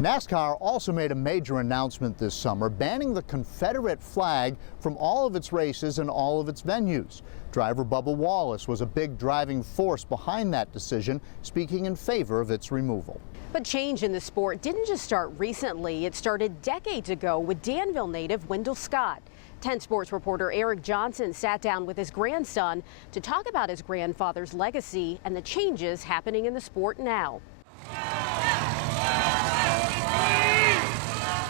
NASCAR also made a major announcement this summer banning the Confederate flag from all of its races and all of its venues. Driver Bubba Wallace was a big driving force behind that decision, speaking in favor of its removal. But change in the sport didn't just start recently. It started decades ago with Danville native Wendell Scott. 10 Sports reporter Eric Johnson sat down with his grandson to talk about his grandfather's legacy and the changes happening in the sport now.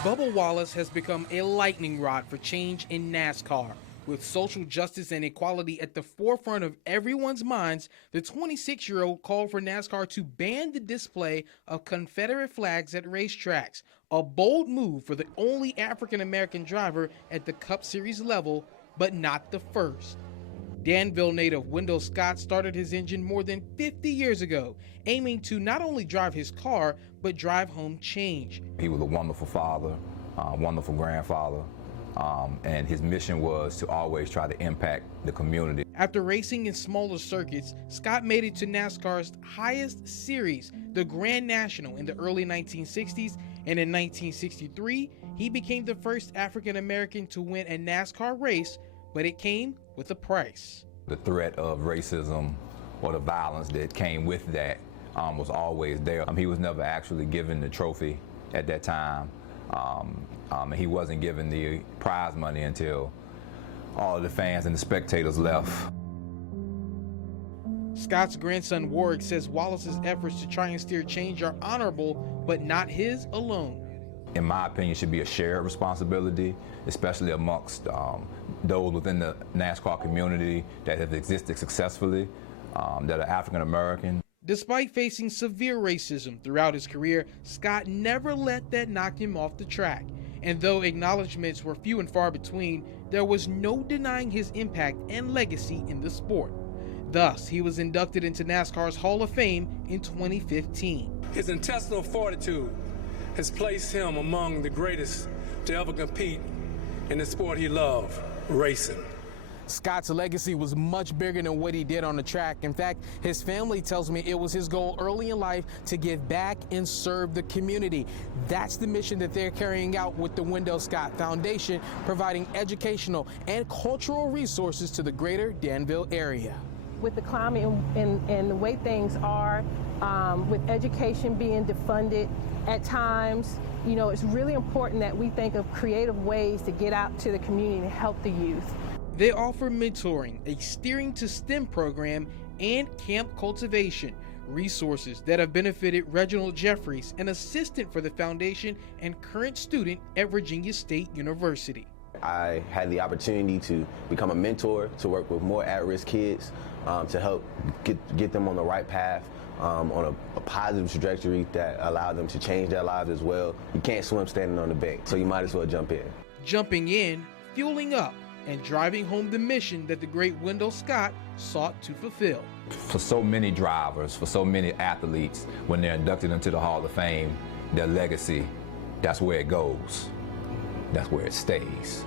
Bubba Wallace has become a lightning rod for change in NASCAR. With social justice and equality at the forefront of everyone's minds, the 26-year-old called for NASCAR to ban the display of Confederate flags at racetracks, a bold move for the only African-American driver at the Cup Series level, but not the first. Danville native Wendell Scott started his engine more than 50 years ago, aiming to not only drive his car, but drive home change. He was a wonderful father, wonderful grandfather, and his mission was to always try to impact the community. After racing in smaller circuits, Scott made it to NASCAR's highest series, the Grand National, in the early 1960s, and in 1963, he became the first African-American to win a NASCAR race, but it came with a price. The threat of racism or the violence that came with that was always there. He was never actually given the trophy at that time. He wasn't given the prize money until all of the fans and the spectators left. Scott's grandson Warwick says Wallace's efforts to try and steer change are honorable, but not his alone. In my opinion, should be a shared responsibility, especially amongst those within the NASCAR community that have existed successfully, that are African American. Despite facing severe racism throughout his career, Scott never let that knock him off the track. And though acknowledgments were few and far between, there was no denying his impact and legacy in the sport. Thus, he was inducted into NASCAR's Hall of Fame in 2015. His intestinal fortitude has placed him among the greatest to ever compete in the sport he loved, racing. Scott's legacy was much bigger than what he did on the track. In fact, his family tells me it was his goal early in life to give back and serve the community. That's the mission that they're carrying out with the Wendell Scott Foundation, providing educational and cultural resources to the greater Danville area. With the climate and the way things are, with education being defunded at times, you know, it's really important that we think of creative ways to get out to the community and help the youth. They offer mentoring, a steering to STEM program, and camp cultivation, resources that have benefited Reginald Jeffries, an assistant for the foundation and current student at Virginia State University. I had the opportunity to become a mentor, to work with more at-risk kids, to help get them on the right path, on a positive trajectory that allowed them to change their lives as well. You can't swim standing on the bank, so you might as well jump in. Jumping in, fueling up, and driving home the mission that the great Wendell Scott sought to fulfill. For so many drivers, for so many athletes, when they're inducted into the Hall of Fame, their legacy, that's where it goes. That's where it stays.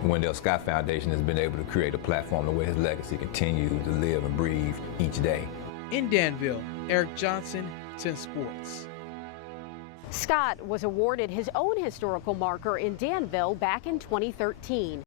The Wendell Scott Foundation has been able to create a platform where his legacy continues to live and breathe each day. In Danville, Eric Johnson, 10 Sports. Scott was awarded his own historical marker in Danville back in 2013.